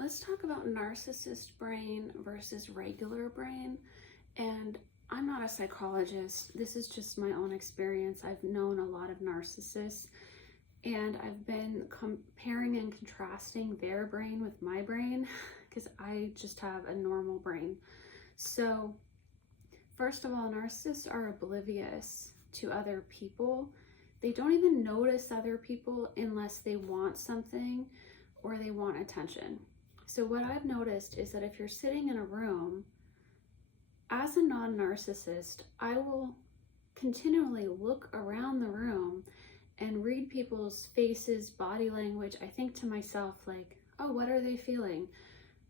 Let's talk about narcissist brain versus regular brain. And I'm not a psychologist. This is just my own experience. I've known a lot of narcissists, and I've been comparing and contrasting their brain with my brain because I just have a normal brain. So, first of all, narcissists are oblivious to other people. They don't even notice other people unless they want something or they want attention. So what I've noticed is that if you're sitting in a room, as a non-narcissist, I will continually look around the room and read people's faces, body language. I think to myself, like, oh, what are they feeling?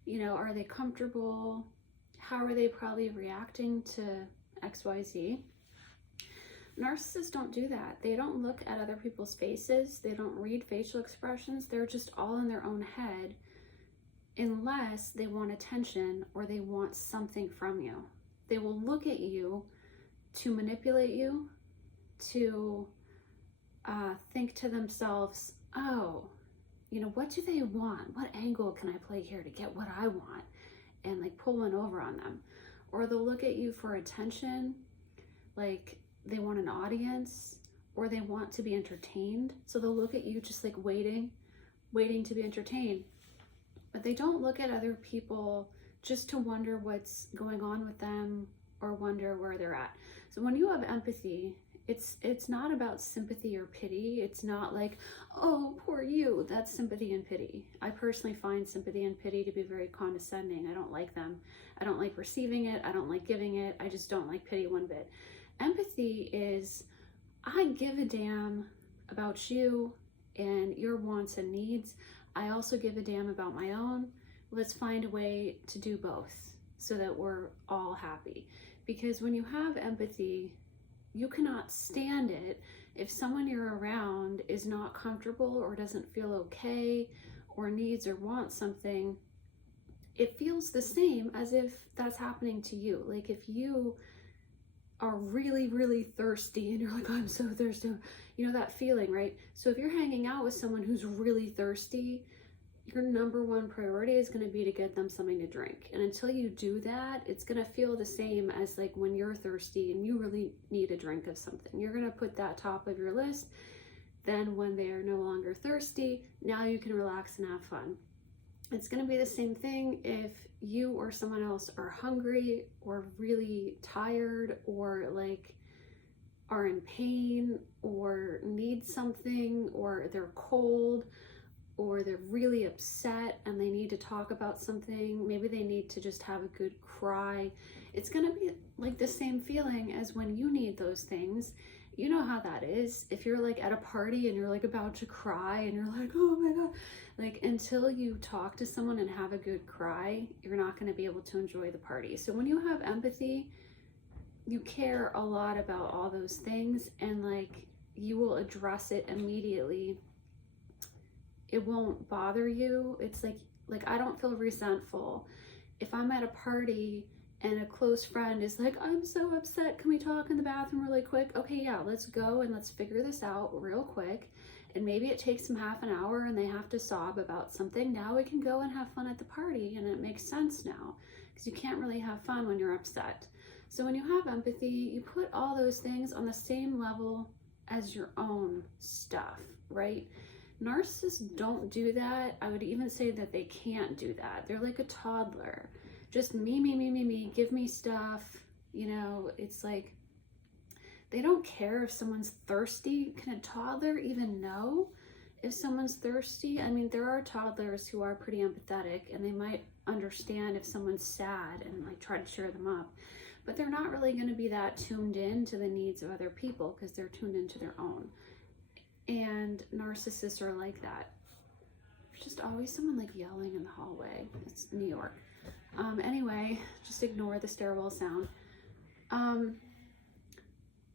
You know, are they comfortable? How are they probably reacting to XYZ? Narcissists don't do that. They don't look at other people's faces. They don't read facial expressions. They're just all in their own head, unless they want attention or they want something from you. They will look at you to manipulate you, to think to themselves, oh, you know, what do they want? What angle can I play here to get what I want? And like pull one over on them. Or they'll look at you for attention, like they want an audience, or they want to be entertained. So they'll look at you just like waiting to be entertained. But they don't look at other people just to wonder what's going on with them or wonder where they're at. So when you have empathy, it's not about sympathy or pity. It's not like, oh, poor you. That's sympathy and pity. I personally find sympathy and pity to be very condescending. I don't like them. I don't like receiving it. I don't like giving it. I just don't like pity one bit. Empathy is, I give a damn about you and your wants and needs. I also give a damn about my own. Let's find a way to do both so that we're all happy. Because when you have empathy, you cannot stand it if someone you're around is not comfortable or doesn't feel okay or needs or wants something. It feels the same as if that's happening to you. Like if you are really, really thirsty and you're like, I'm so thirsty, you know that feeling, right? So if you're hanging out with someone who's really thirsty, your number one priority is going to be to get them something to drink. And until you do that, it's going to feel the same as like when you're thirsty and you really need a drink of something. You're going to put that top of your list. Then when they are no longer thirsty, now you can relax and have fun. It's going to be the same thing if you or someone else are hungry or really tired or like are in pain or need something, or they're cold, or they're really upset and they need to talk about something. Maybe they need to just have a good cry. It's going to be like the same feeling as when you need those things. You know how that is. If you're like at a party and you're like about to cry and you're like, oh my God, like until you talk to someone and have a good cry, you're not going to be able to enjoy the party. So when you have empathy, you care a lot about all those things, and like you will address it immediately. It won't bother you. It's like I don't feel resentful if I'm at a party and a close friend is like, I'm so upset, can we talk in the bathroom really quick? Okay, yeah, let's go and let's figure this out real quick. And maybe it takes them half an hour and they have to sob about something. Now we can go and have fun at the party, and it makes sense now, because you can't really have fun when you're upset. So when you have empathy, you put all those things on the same level as your own stuff, right? Narcissists don't do that. I would even say that they can't do that. They're like a toddler. Just me, give me stuff. You know, it's like they don't care if someone's thirsty. Can a toddler even know if someone's thirsty? I mean, there are toddlers who are pretty empathetic and they might understand if someone's sad and like try to cheer them up. But they're not really going to be that tuned in to the needs of other people because they're tuned into their own. And narcissists are like that. There's just always someone like yelling in the hallway. It's New York. Anyway, just ignore the stairwell sound.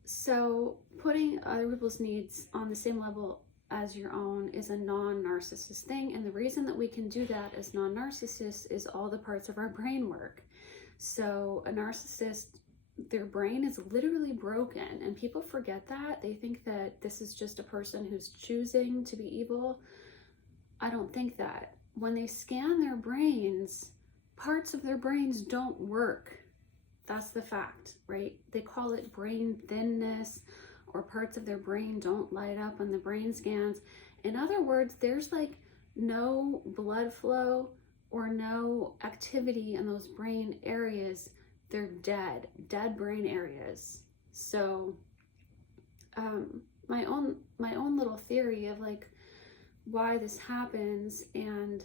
So putting other people's needs on the same level as your own is a non-narcissist thing. And the reason that we can do that as non-narcissists is all the parts of our brain work. So a narcissist, their brain is literally broken, and people forget that. They think that this is just a person who's choosing to be evil. I don't think that. when they scan their brains, parts of their brains don't work. That's the fact, right? They call it brain thinness, or parts of their brain don't light up on the brain scans. In other words, there's like no blood flow or no activity in those brain areas. They're dead brain areas. So my own little theory of like why this happens, and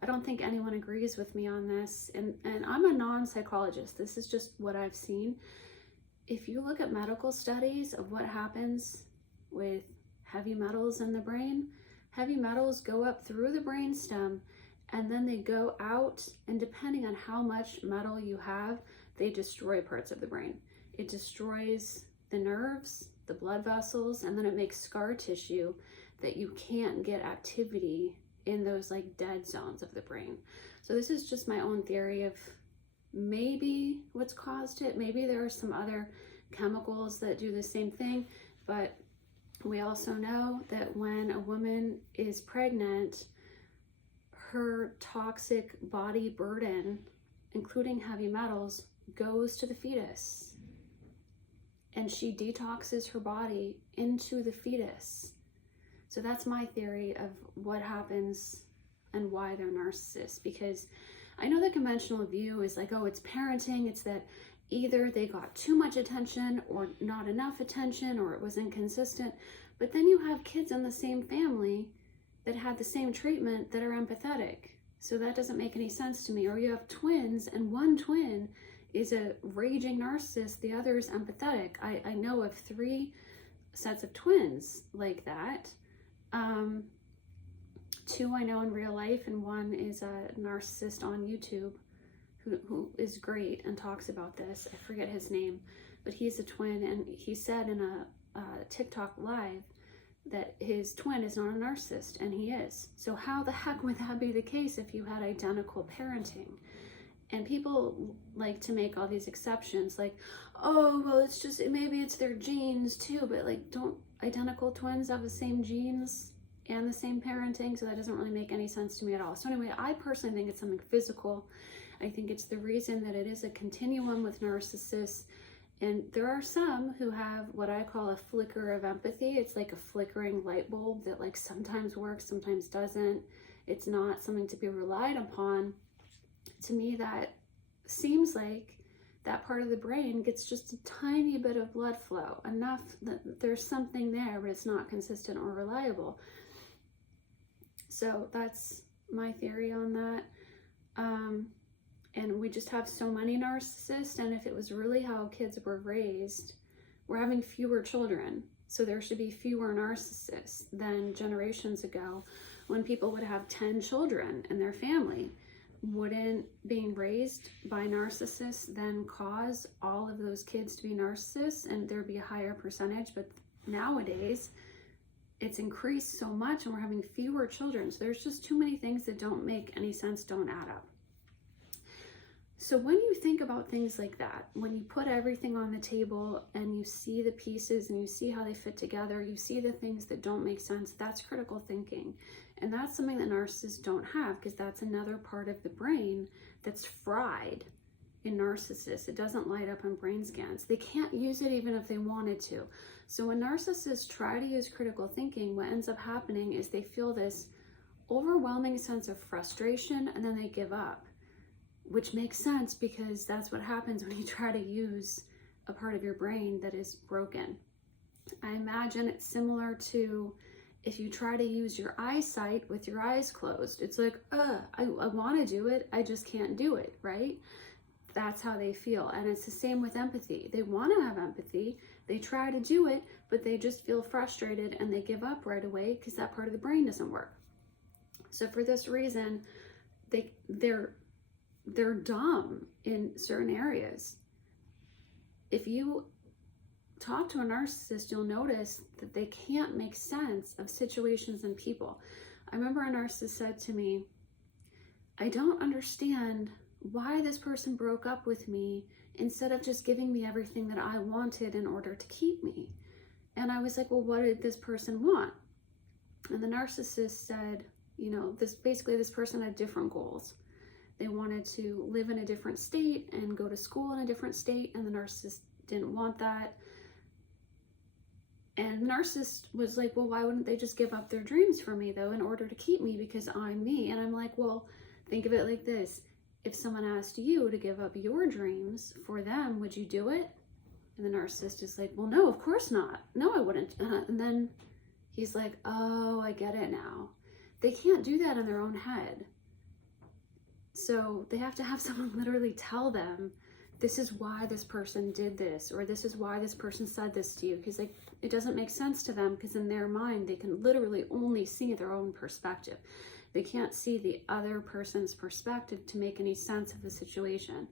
I don't think anyone agrees with me on this, and I'm a non-psychologist. This is just what I've seen. If you look at medical studies of what happens with heavy metals in the brain, heavy metals go up through the brain stem and then they go out, and depending on how much metal you have, they destroy parts of the brain. It destroys the nerves, the blood vessels, and then it makes scar tissue that you can't get activity in those like dead zones of the brain. So this is just my own theory of maybe what's caused it. Maybe there are some other chemicals that do the same thing, but we also know that when a woman is pregnant, her toxic body burden, including heavy metals, goes to the fetus, and she detoxes her body into the fetus. So that's my theory of what happens and why they're narcissists, because I know the conventional view is like, oh, it's parenting. It's that either they got too much attention or not enough attention, or it was inconsistent. But then you have kids in the same family that had the same treatment that are empathetic. So that doesn't make any sense to me. Or you have twins and one twin is a raging narcissist, the other is empathetic. I know of 3 sets of twins like that. 2 I know in real life, and 1 is a narcissist on YouTube who is great and talks about this. I forget his name, but he's a twin, and he said in a TikTok live that his twin is not a narcissist, and he is. So how the heck would that be the case if you had identical parenting? And people like to make all these exceptions, like, oh, well, it's just, maybe it's their genes too, but like, don't identical twins have the same genes and the same parenting? So that doesn't really make any sense to me at all. So anyway, I personally think it's something physical. I think it's the reason that it is a continuum with narcissists. And there are some who have what I call a flicker of empathy. It's like a flickering light bulb that like sometimes works, sometimes doesn't. It's not something to be relied upon. To me, that seems like that part of the brain gets just a tiny bit of blood flow, enough that there's something there, but it's not consistent or reliable. So that's my theory on that. And we just have so many narcissists, and if it was really how kids were raised, we're having fewer children. So there should be fewer narcissists than generations ago when people would have 10 children in their family. Wouldn't being raised by narcissists then cause all of those kids to be narcissists, and there'd be a higher percentage? But nowadays it's increased so much and we're having fewer children. So there's just too many things that don't make any sense, don't add up. So when you think about things like that, when you put everything on the table and you see the pieces and you see how they fit together, you see the things that don't make sense, that's critical thinking. And that's something that narcissists don't have, because that's another part of the brain that's fried in narcissists. It doesn't light up on brain scans. They can't use it even if they wanted to. So when narcissists try to use critical thinking, what ends up happening is they feel this overwhelming sense of frustration and then they give up, which makes sense because that's what happens when you try to use a part of your brain that is broken. I imagine it's similar to if you try to use your eyesight with your eyes closed. It's like, I want to do it, I just can't do it, right? That's how they feel. And it's the same with empathy. They want to have empathy, they try to do it, but they just feel frustrated and they give up right away because that part of the brain doesn't work. So for this reason, they're dumb in certain areas. If you talk to a narcissist, you'll notice that they can't make sense of situations and people. I remember a narcissist said to me, I don't understand why this person broke up with me instead of just giving me everything that I wanted in order to keep me. And I was like, well, what did this person want? And the narcissist said, You know, this person had different goals. They wanted to live in a different state and go to school in a different state, and the narcissist didn't want that. And the narcissist was like, well, why wouldn't they just give up their dreams for me, though, in order to keep me, because I'm me? And I'm like, well, think of it like this. If someone asked you to give up your dreams for them, would you do it? And the narcissist is like, well, no, of course not. No, I wouldn't. And then he's like, oh, I get it now. They can't do that in their own head. So they have to have someone literally tell them, this is why this person did this, or this is why this person said this to you. Because like, it doesn't make sense to them, because in their mind, they can literally only see their own perspective. They can't see the other person's perspective to make any sense of the situation.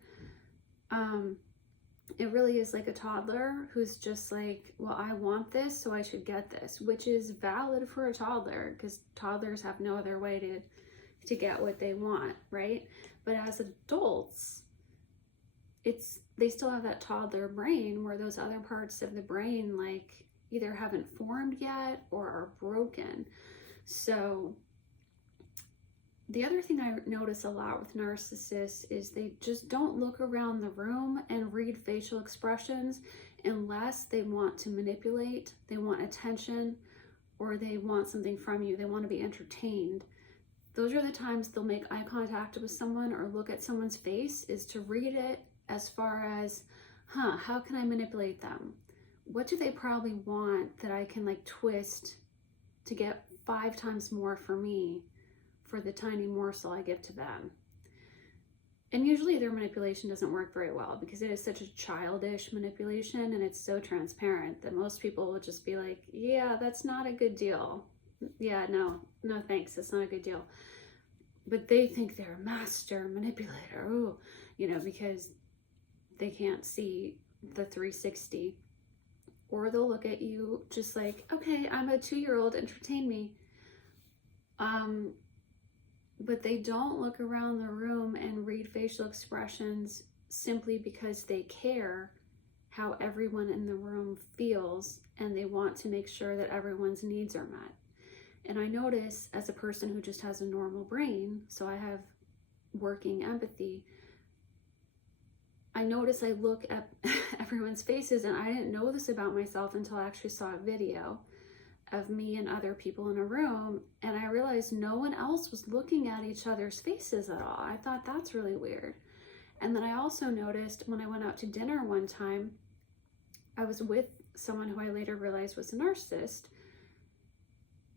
It really is like a toddler who's just like, well, I want this, so I should get this, which is valid for a toddler, because toddlers have no other way to get what they want, right? But as adults, they still have that toddler brain where those other parts of the brain like either haven't formed yet or are broken. So the other thing I notice a lot with narcissists is they just don't look around the room and read facial expressions unless they want to manipulate, they want attention, or they want something from you. They want to be entertained. Those are the times they'll make eye contact with someone or look at someone's face, is to read it as far as, how can I manipulate them? What do they probably want that I can like twist to get 5 times more for me for the tiny morsel I give to them? And usually their manipulation doesn't work very well, because it is such a childish manipulation and it's so transparent that most people will just be like, yeah, that's not a good deal. Yeah, no thanks, it's not a good deal. But they think they're a master manipulator, ooh, you know, because they can't see the 360. Or they'll look at you just like, okay, I'm a 2-year-old, entertain me. But they don't look around the room and read facial expressions simply because they care how everyone in the room feels, and they want to make sure that everyone's needs are met. And I notice, as a person who just has a normal brain, so I have working empathy, I notice I look at everyone's faces, and I didn't know this about myself until I actually saw a video of me and other people in a room, and I realized no one else was looking at each other's faces at all. I thought that's really weird. And then I also noticed when I went out to dinner one time, I was with someone who I later realized was a narcissist,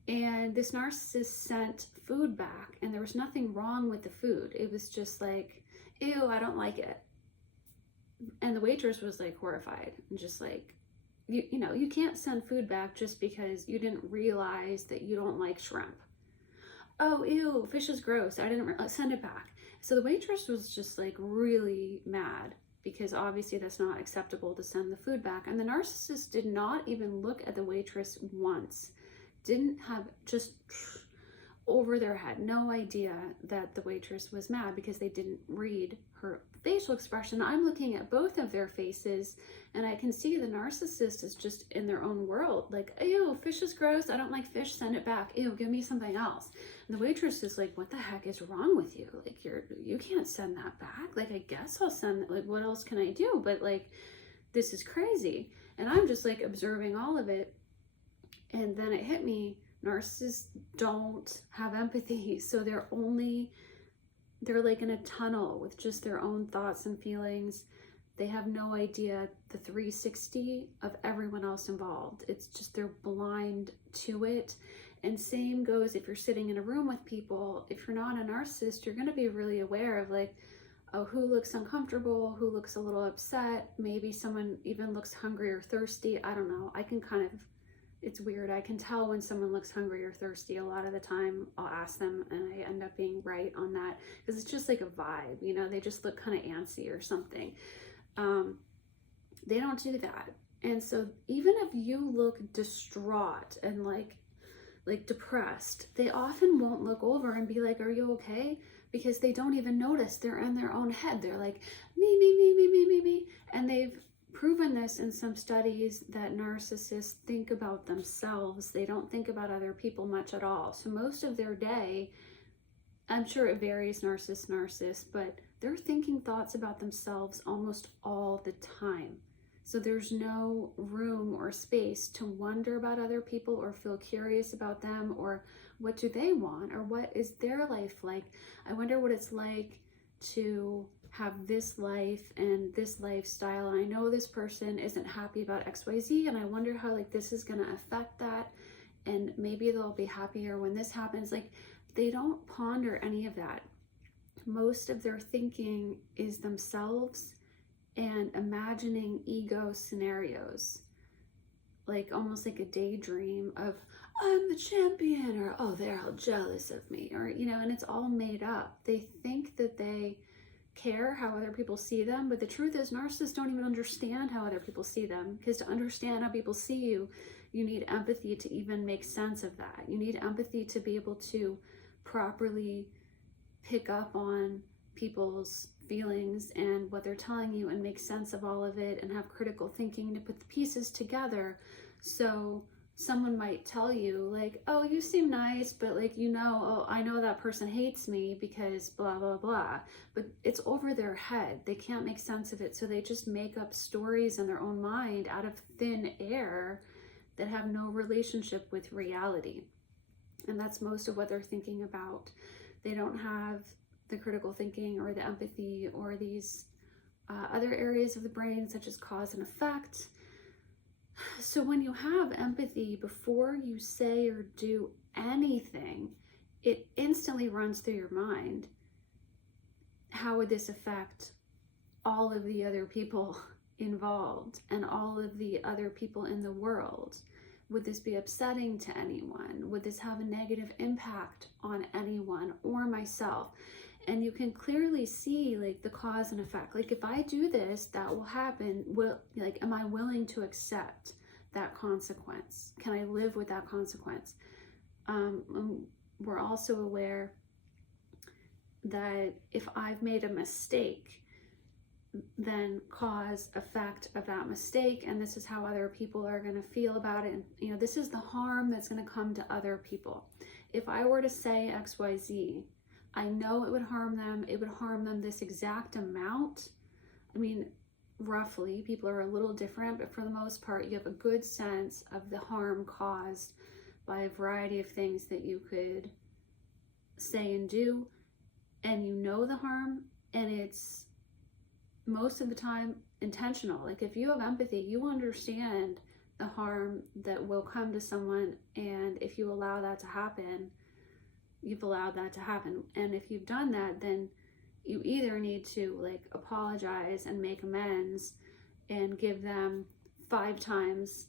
and this narcissist sent food back, and there was nothing wrong with the food. It was just like, ew, I don't like it. And the waitress was like horrified and just like, you know, you can't send food back just because you didn't realize that you don't like shrimp. Oh, ew, fish is gross. I didn't send it back. So the waitress was just like really mad, because obviously that's not acceptable to send the food back. And the narcissist did not even look at the waitress once. Didn't have, just over their head, no idea that the waitress was mad, because they didn't read her facial expression. I'm looking at both of their faces, and I can see the narcissist is just in their own world, like, ew, fish is gross, I don't like fish, send it back, ew, give me something else. And the waitress is like, what the heck is wrong with you? Like, you can't send that back. Like, I guess I'll send it. Like, what else can I do? But like, this is crazy. And I'm just like observing all of it. And then it hit me, narcissists don't have empathy. So they're like in a tunnel with just their own thoughts and feelings. They have no idea the 360 of everyone else involved. It's just they're blind to it. And same goes if you're sitting in a room with people. If you're not a narcissist, you're going to be really aware of like, oh, who looks uncomfortable, who looks a little upset, maybe someone even looks hungry or thirsty. I don't know. I can kind of, it's weird. I can tell when someone looks hungry or thirsty. A lot of the time I'll ask them, and I end up being right on that, because it's just like a vibe, you know, they just look kind of antsy or something. They don't do that. And so even if you look distraught and like depressed, they often won't look over and be like, are you okay? Because they don't even notice. They're in their own head. They're like, me. And they've proven this in some studies that narcissists think about themselves. They don't think about other people much at all. So most of their day, I'm sure it varies narcissist, but they're thinking thoughts about themselves almost all the time. So there's no room or space to wonder about other people or feel curious about them, or what do they want, or what is their life like. I wonder what it's like to have this life and this lifestyle, and I know this person isn't happy about XYZ, and I wonder how like this is going to affect that, and maybe they'll be happier when this happens. Like, they don't ponder any of that. Most of their thinking is themselves and imagining ego scenarios, like almost like a daydream of, I'm the champion, or oh, they're all jealous of me, or and it's all made up. They think that they care how other people see them, but the truth is narcissists don't even understand how other people see them, because to understand how people see you, you need empathy to even make sense of that. You need empathy to be able to properly pick up on people's feelings and what they're telling you and make sense of all of it, and have critical thinking to put the pieces together. So someone might tell you like, oh, you seem nice, but like, oh, I know that person hates me because blah, blah, blah. But it's over their head. They can't make sense of it. So they just make up stories in their own mind out of thin air that have no relationship with reality. And that's most of what they're thinking about. They don't have the critical thinking or the empathy or these other areas of the brain, such as cause and effect. So when you have empathy, before you say or do anything, it instantly runs through your mind. How would this affect all of the other people involved and all of the other people in the world? Would this be upsetting to anyone? Would this have a negative impact on anyone or myself? And you can clearly see like the cause and effect. Like, if I do this, that will happen. Am I willing to accept that consequence? Can I live with that consequence? We're also aware that if I've made a mistake, then cause effect of that mistake, and this is how other people are going to feel about it, and this is the harm that's going to come to other people. If I were to say XYZ, I know it would harm them. It would harm them this exact amount. I mean, roughly, people are a little different, but for the most part, you have a good sense of the harm caused by a variety of things that you could say and do, and the harm, and it's most of the time intentional. Like, if you have empathy, you understand the harm that will come to someone, and if you allow that to happen, you've allowed that to happen. And if you've done that, then you either need to like apologize and make amends and give them 5 times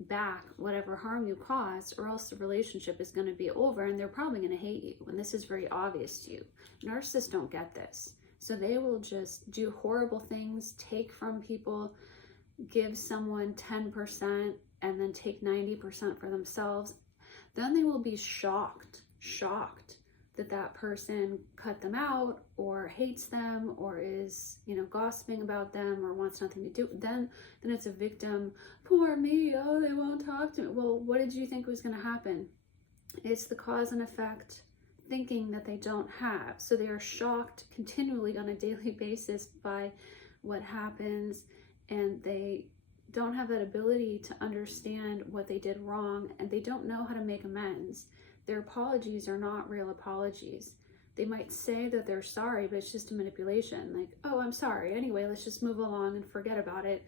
back whatever harm you caused, or else the relationship is going to be over and they're probably going to hate you, and this is very obvious to you. Narcissists don't get this. So they will just do horrible things, take from people, give someone 10% and then take 90% for themselves. Then they will be shocked that that person cut them out or hates them or is, gossiping about them or wants nothing to do. Then it's a victim. Poor me. Oh, they won't talk to me. Well, what did you think was going to happen? It's the cause and effect thinking that they don't have. So they are shocked continually on a daily basis by what happens, and they don't have that ability to understand what they did wrong, and they don't know how to make amends. Their apologies are not real apologies. They might say that they're sorry, but it's just a manipulation. Like, oh, I'm sorry. Anyway, let's just move along and forget about it.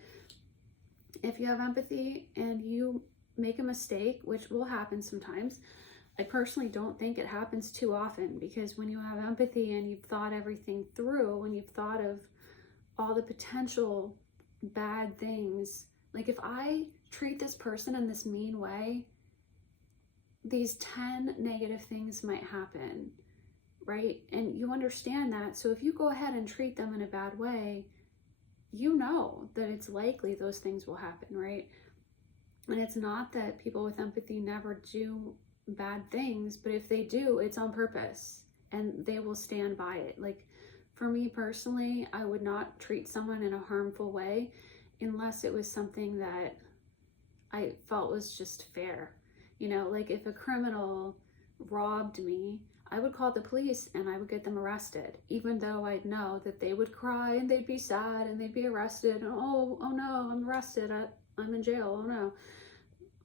If you have empathy and you make a mistake, which will happen sometimes, I personally don't think it happens too often, because when you have empathy and you've thought everything through and you've thought of all the potential bad things, like if I treat this person in this mean way, these 10 negative things might happen, right? And you understand that. So if you go ahead and treat them in a bad way, you know that it's likely those things will happen, right? And it's not that people with empathy never do bad things, but if they do, it's on purpose and they will stand by it. Like, for me personally, I would not treat someone in a harmful way unless it was something that I felt was just fair. You know, like if a criminal robbed me, I would call the police and I would get them arrested, even though I'd know that they would cry and they'd be sad and they'd be arrested. And, oh no, I'm arrested. I'm in jail. Oh no.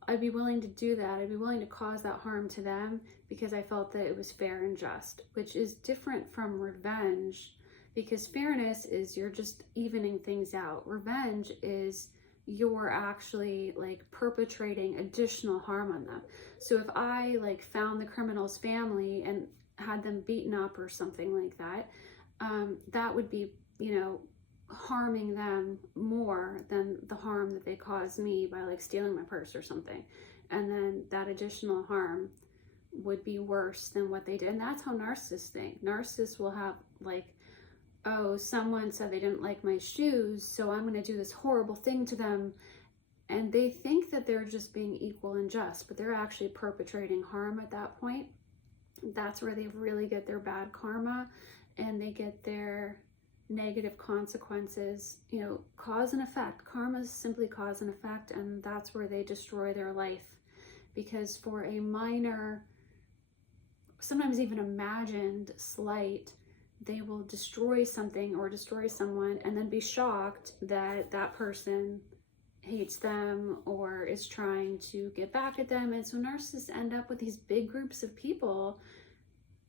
I'd be willing to do that. I'd be willing to cause that harm to them because I felt that it was fair and just, which is different from revenge, because fairness is you're just evening things out. Revenge is you're actually like perpetrating additional harm on them. So if I like found the criminal's family and had them beaten up or something like that, that would be, you know, harming them more than the harm that they caused me by like stealing my purse or something. And then that additional harm would be worse than what they did. And that's how narcissists think. Narcissists will have like, oh, someone said they didn't like my shoes, so I'm going to do this horrible thing to them. And they think that they're just being equal and just, but they're actually perpetrating harm at that point. That's where they really get their bad karma and they get their negative consequences. You know, cause and effect. Karma is simply cause and effect, and that's where they destroy their life. Because for a minor, sometimes even imagined slight, they will destroy something or destroy someone and then be shocked that that person hates them or is trying to get back at them. And so narcissists end up with these big groups of people,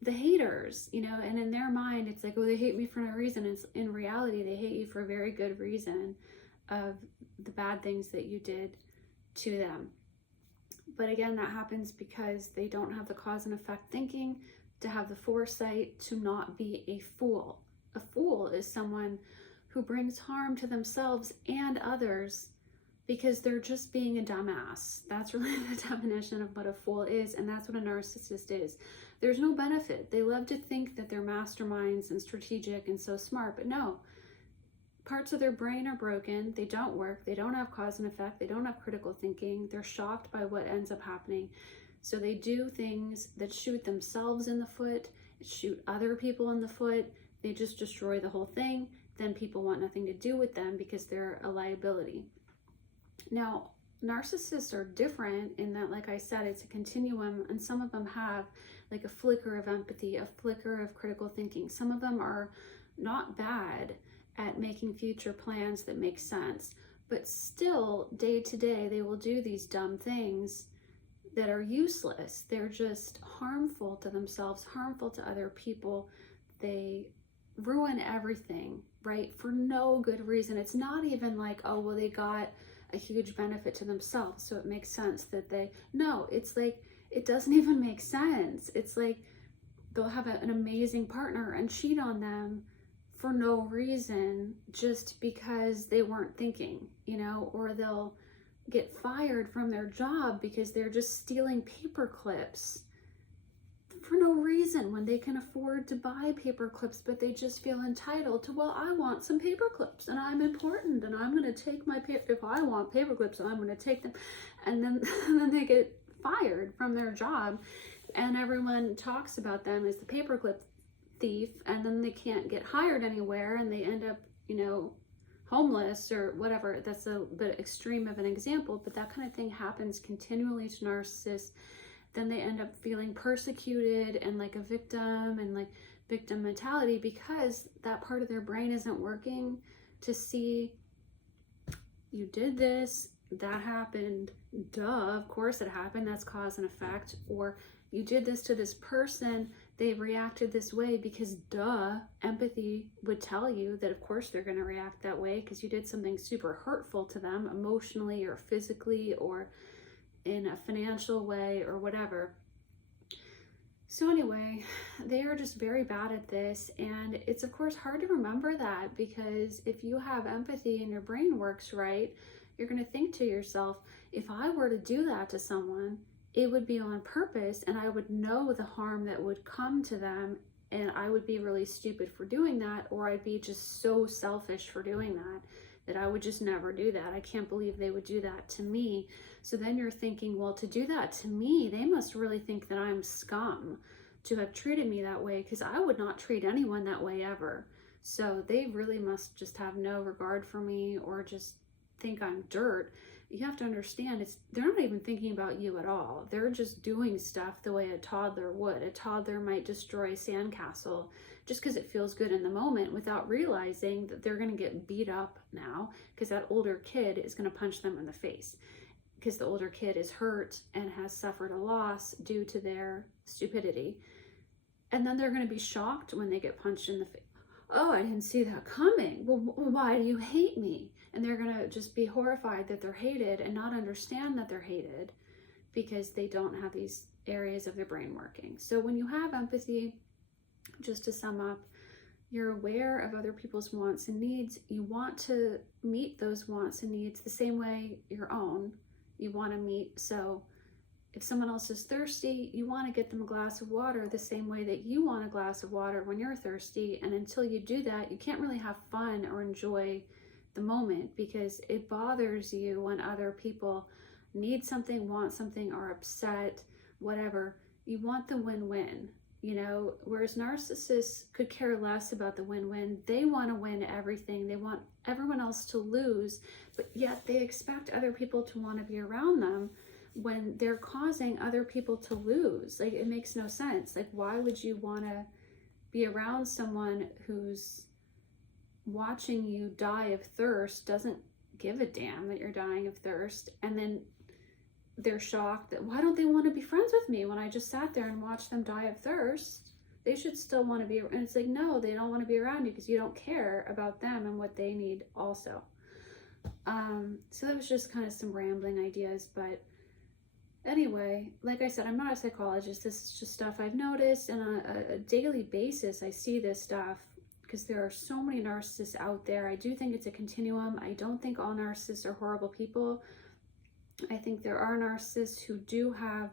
the haters, you know, and in their mind, it's like, oh, they hate me for no reason. It's in reality, they hate you for a very good reason of the bad things that you did to them. But again, that happens because they don't have the cause and effect thinking to have the foresight to not be a fool. A fool is someone who brings harm to themselves and others because they're just being a dumbass. That's really the definition of what a fool is, and that's what a narcissist is. There's no benefit. They love to think that they're masterminds and strategic and so smart, but no. Parts of their brain are broken. They don't work. They don't have cause and effect. They don't have critical thinking. They're shocked by what ends up happening. So they do things that shoot themselves in the foot, shoot other people in the foot. They just destroy the whole thing. Then people want nothing to do with them because they're a liability. Now, narcissists are different in that, like I said, it's a continuum, and some of them have like a flicker of empathy, a flicker of critical thinking. Some of them are not bad at making future plans that make sense, but still day to day, they will do these dumb things that are useless. They're just harmful to themselves, harmful to other people. They ruin everything, right? For no good reason. It's not even like, oh, well, they got a huge benefit to themselves, so it makes sense that they, no, it's like, it doesn't even make sense. It's like they'll have an amazing partner and cheat on them for no reason, just because they weren't thinking, you know, or they'll get fired from their job because they're just stealing paper clips for no reason when they can afford to buy paper clips, but they just feel entitled to, well, I want some paper clips and I'm important and I'm going to take my if I want paper clips, I'm going to take them. And then, then they get fired from their job and everyone talks about them as the paperclip thief, and then they can't get hired anywhere and they end up, you know, homeless or whatever. That's a bit extreme of an example, but that kind of thing happens continually to narcissists. Then they end up feeling persecuted and like a victim and like victim mentality because that part of their brain isn't working to see, you did this, that happened, duh, of course it happened, that's cause and effect. Or you did this to this person, they reacted this way because duh, empathy would tell you that of course they're going to react that way because you did something super hurtful to them emotionally or physically or in a financial way or whatever. So anyway, they are just very bad at this, and it's of course hard to remember that because if you have empathy and your brain works right, you're going to think to yourself, if I were to do that to someone, it would be on purpose and I would know the harm that would come to them, and I would be really stupid for doing that, or I'd be just so selfish for doing that I would just never do that. I can't believe they would do that to me. So then you're thinking, well, to do that to me, they must really think that I'm scum to have treated me that way, because I would not treat anyone that way ever. So they really must just have no regard for me, or just think I'm dirt. You have to understand, they're not even thinking about you at all. They're just doing stuff the way a toddler would. A toddler might destroy a sandcastle just because it feels good in the moment, without realizing that they're going to get beat up now because that older kid is going to punch them in the face, because the older kid is hurt and has suffered a loss due to their stupidity. And then they're going to be shocked when they get punched in the face. Oh, I didn't see that coming. Well, why do you hate me? And they're going to just be horrified that they're hated and not understand that they're hated because they don't have these areas of their brain working. So when you have empathy, just to sum up, you're aware of other people's wants and needs. You want to meet those wants and needs the same way your own you want to meet. So if someone else is thirsty, you want to get them a glass of water the same way that you want a glass of water when you're thirsty. And until you do that, you can't really have fun or enjoy the moment, because it bothers you when other people need something, want something, are upset, whatever. You want the win-win, you know, whereas narcissists could care less about the win-win. They want to win everything. They want everyone else to lose, but yet they expect other people to want to be around them when they're causing other people to lose. Like, it makes no sense. Like, why would you want to be around someone who's watching you die of thirst, doesn't give a damn that you're dying of thirst, and then they're shocked that, why don't they want to be friends with me when I just sat there and watched them die of thirst? They should still want to be. And it's like, no, they don't want to be around you because you don't care about them and what they need also. So that was just kind of some rambling ideas, but anyway, like I said, I'm not a psychologist. This is just stuff I've noticed, and on a daily basis I see this stuff because there are so many narcissists out there. I do think it's a continuum. I don't think all narcissists are horrible people. I think there are narcissists who do have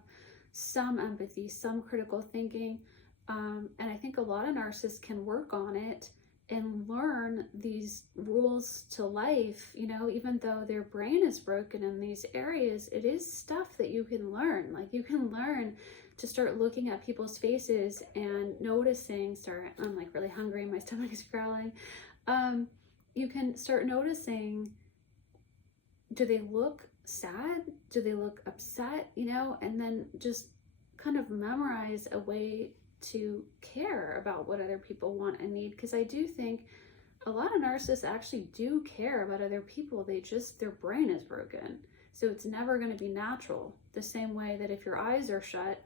some empathy, some critical thinking, and I think a lot of narcissists can work on it and learn these rules to life. You know, even though their brain is broken in these areas, it is stuff that you can learn. Like, you can learn to start looking at people's faces and noticing. Sorry, I'm like really hungry, my stomach is growling. You can start noticing, do they look sad? Do they look upset? You know, and then just kind of memorize a way to care about what other people want and need. Because I do think a lot of narcissists actually do care about other people. Their brain is broken. So it's never going to be natural. The same way that if your eyes are shut,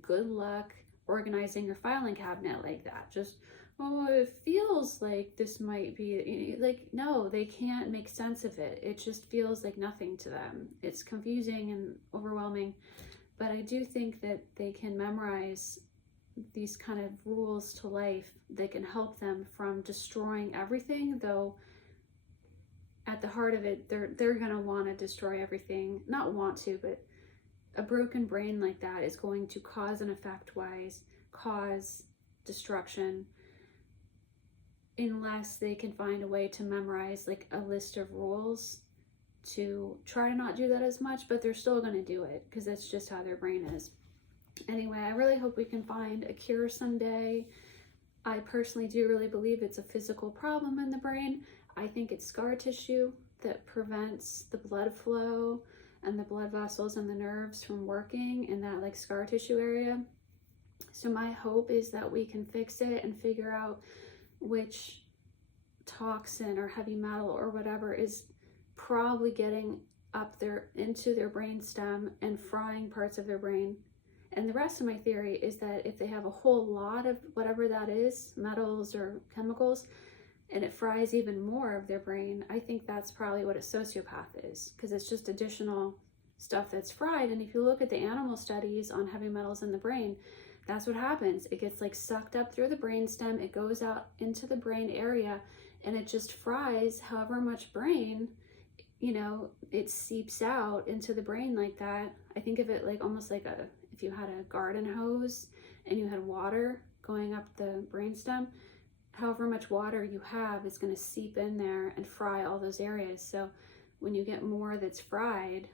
good luck organizing your filing cabinet like that. Just, oh, it feels like this might be, like, no, they can't make sense of it. It just feels like nothing to them. It's confusing and overwhelming. But I do think that they can memorize these kind of rules to life that can help them from destroying everything, though at the heart of it, they're going to want to destroy everything. Not want to, but a broken brain like that is going to cause and effect wise cause destruction, unless they can find a way to memorize like a list of rules to try to not do that as much, but they're still going to do it because that's just how their brain is. Anyway, I really hope we can find a cure someday. I personally do really believe it's a physical problem in the brain. I think it's scar tissue that prevents the blood flow and the blood vessels and the nerves from working in that like scar tissue area. So my hope is that we can fix it and figure out which toxin or heavy metal or whatever is probably getting up there into their brain stem and frying parts of their brain. And the rest of my theory is that if they have a whole lot of whatever that is, metals or chemicals, and it fries even more of their brain, I think that's probably what a sociopath is, because it's just additional stuff that's fried. And if you look at the animal studies on heavy metals in the brain, that's what happens. It gets like sucked up through the brainstem, it goes out into the brain area, and it just fries however much brain, you know, it seeps out into the brain like that. I think of it like almost like if you had a garden hose and you had water going up the brainstem, however much water you have is going to seep in there and fry all those areas. So when you get more that's fried,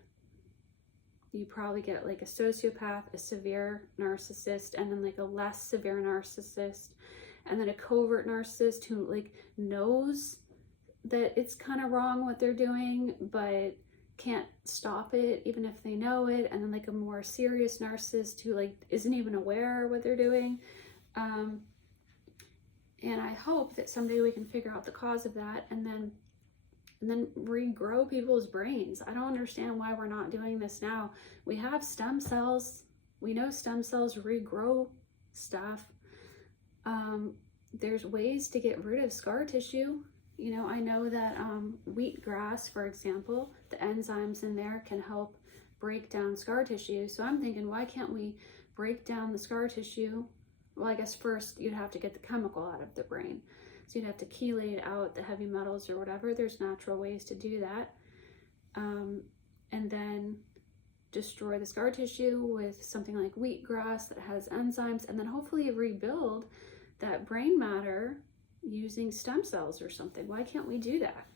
you probably get like a sociopath, a severe narcissist, and then like a less severe narcissist, and then a covert narcissist who like knows that it's kind of wrong what they're doing, but can't stop it even if they know it. And then like a more serious narcissist who like isn't even aware of what they're doing. And I hope that someday we can figure out the cause of that and then regrow people's brains. I don't understand why we're not doing this now. We have stem cells. We know stem cells regrow stuff. There's ways to get rid of scar tissue. You know, I know that wheatgrass, for example, the enzymes in there can help break down scar tissue. So I'm thinking, why can't we break down the scar tissue? Well, I guess first you'd have to get the chemical out of the brain. So you'd have to chelate out the heavy metals or whatever. There's natural ways to do that. And then destroy the scar tissue with something like wheatgrass that has enzymes, and then hopefully rebuild that brain matter using stem cells or something. Why can't we do that?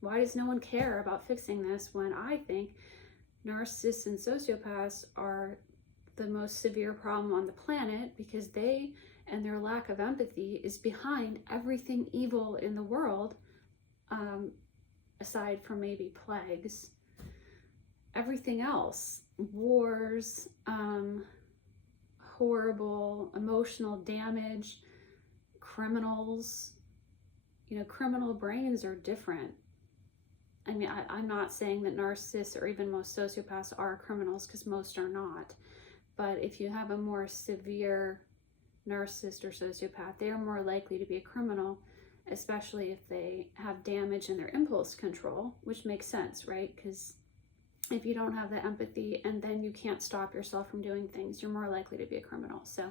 Why does no one care about fixing this when I think narcissists and sociopaths are the most severe problem on the planet, because they and their lack of empathy is behind everything evil in the world, aside from maybe plagues. Everything else, wars, horrible emotional damage, criminals, you know, criminal brains are different. I mean, I'm not saying that narcissists or even most sociopaths are criminals, because most are not. But if you have a more severe narcissist or sociopath, they are more likely to be a criminal, especially if they have damage in their impulse control, which makes sense, right? Because if you don't have the empathy and then you can't stop yourself from doing things, you're more likely to be a criminal. So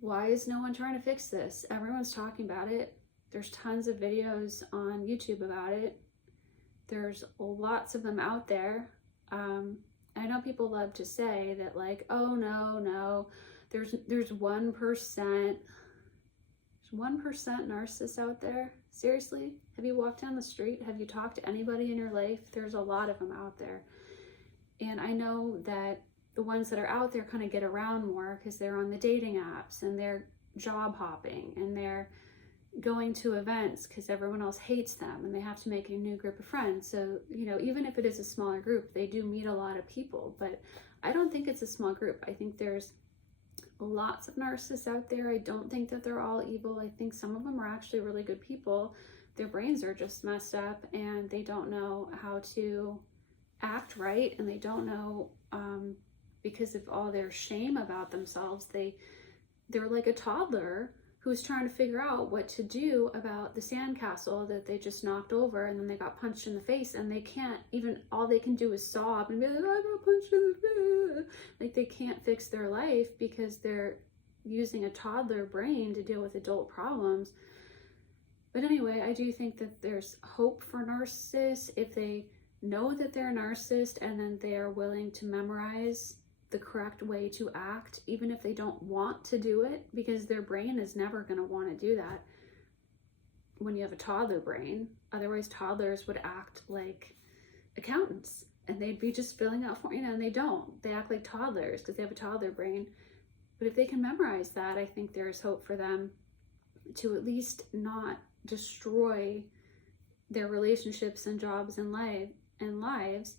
why is no one trying to fix this? Everyone's talking about it. There's tons of videos on YouTube about it. There's lots of them out there. I know people love to say that, like, oh no, there's 1%. There's 1% narcissists out there. Seriously? Have you walked down the street? Have you talked to anybody in your life? There's a lot of them out there. And I know that the ones that are out there kind of get around more because they're on the dating apps and they're job hopping and they're going to events because everyone else hates them and they have to make a new group of friends. So, you know, even if it is a smaller group, they do meet a lot of people. But I don't think it's a small group. I think there's lots of narcissists out there. I don't think that they're all evil. I think some of them are actually really good people. Their brains are just messed up and they don't know how to act right, and they don't know, because of all their shame about themselves, they're like a toddler who's trying to figure out what to do about the sandcastle that they just knocked over and then they got punched in the face, and they can't even, all they can do is sob and be like, I got punched in the face. Like, they can't fix their life because they're using a toddler brain to deal with adult problems. But anyway, I do think that there's hope for narcissists if they know that they're a narcissist and then they are willing to memorize the correct way to act, even if they don't want to do it, because their brain is never going to want to do that when you have a toddler brain. Otherwise, toddlers would act like accountants and they'd be just filling out forms, you know, and they don't. They act like toddlers because they have a toddler brain. But if they can memorize that, I think there's hope for them to at least not destroy their relationships and jobs and lives.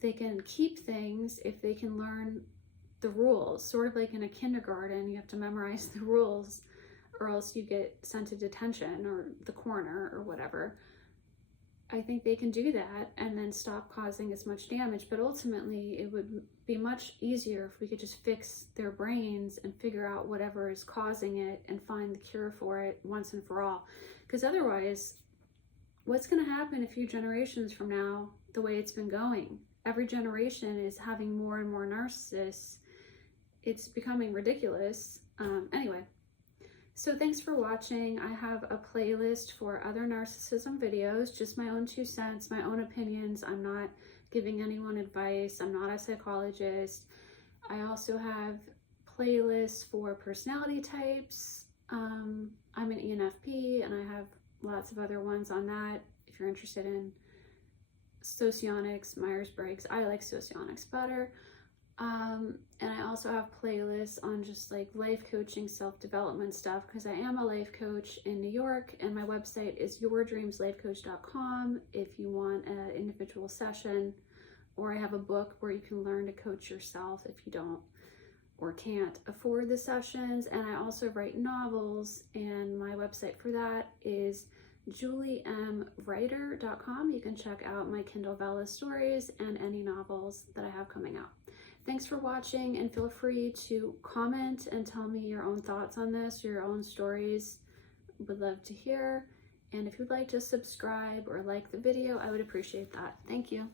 They can keep things if they can learn the rules. Sort of like in a kindergarten, you have to memorize the rules or else you get sent to detention or the corner or whatever. I think they can do that and then stop causing as much damage. But ultimately, it would be much easier if we could just fix their brains and figure out whatever is causing it and find the cure for it once and for all. Because otherwise, what's going to happen a few generations from now, the way it's been going? Every generation is having more and more narcissists. It's becoming ridiculous. Anyway, so thanks for watching. I have a playlist for other narcissism videos, just my own 2 cents, my own opinions. I'm not giving anyone advice. I'm not a psychologist. I also have playlists for personality types. I'm an ENFP, and I have lots of other ones on that if you're interested in Socionics, Myers-Briggs. I like Socionics better. And I also have playlists on just like life coaching, self-development stuff, because I am a life coach in New York, and my website is yourdreamslifecoach.com if you want an individual session, or I have a book where you can learn to coach yourself if you don't or can't afford the sessions. And I also write novels, and my website for that is juliemwriter.com. You can check out my Kindle Vella stories and any novels that I have coming out. Thanks for watching, and feel free to comment and tell me your own thoughts on this, your own stories. Would love to hear. And if you'd like to subscribe or like the video, I would appreciate that. Thank you.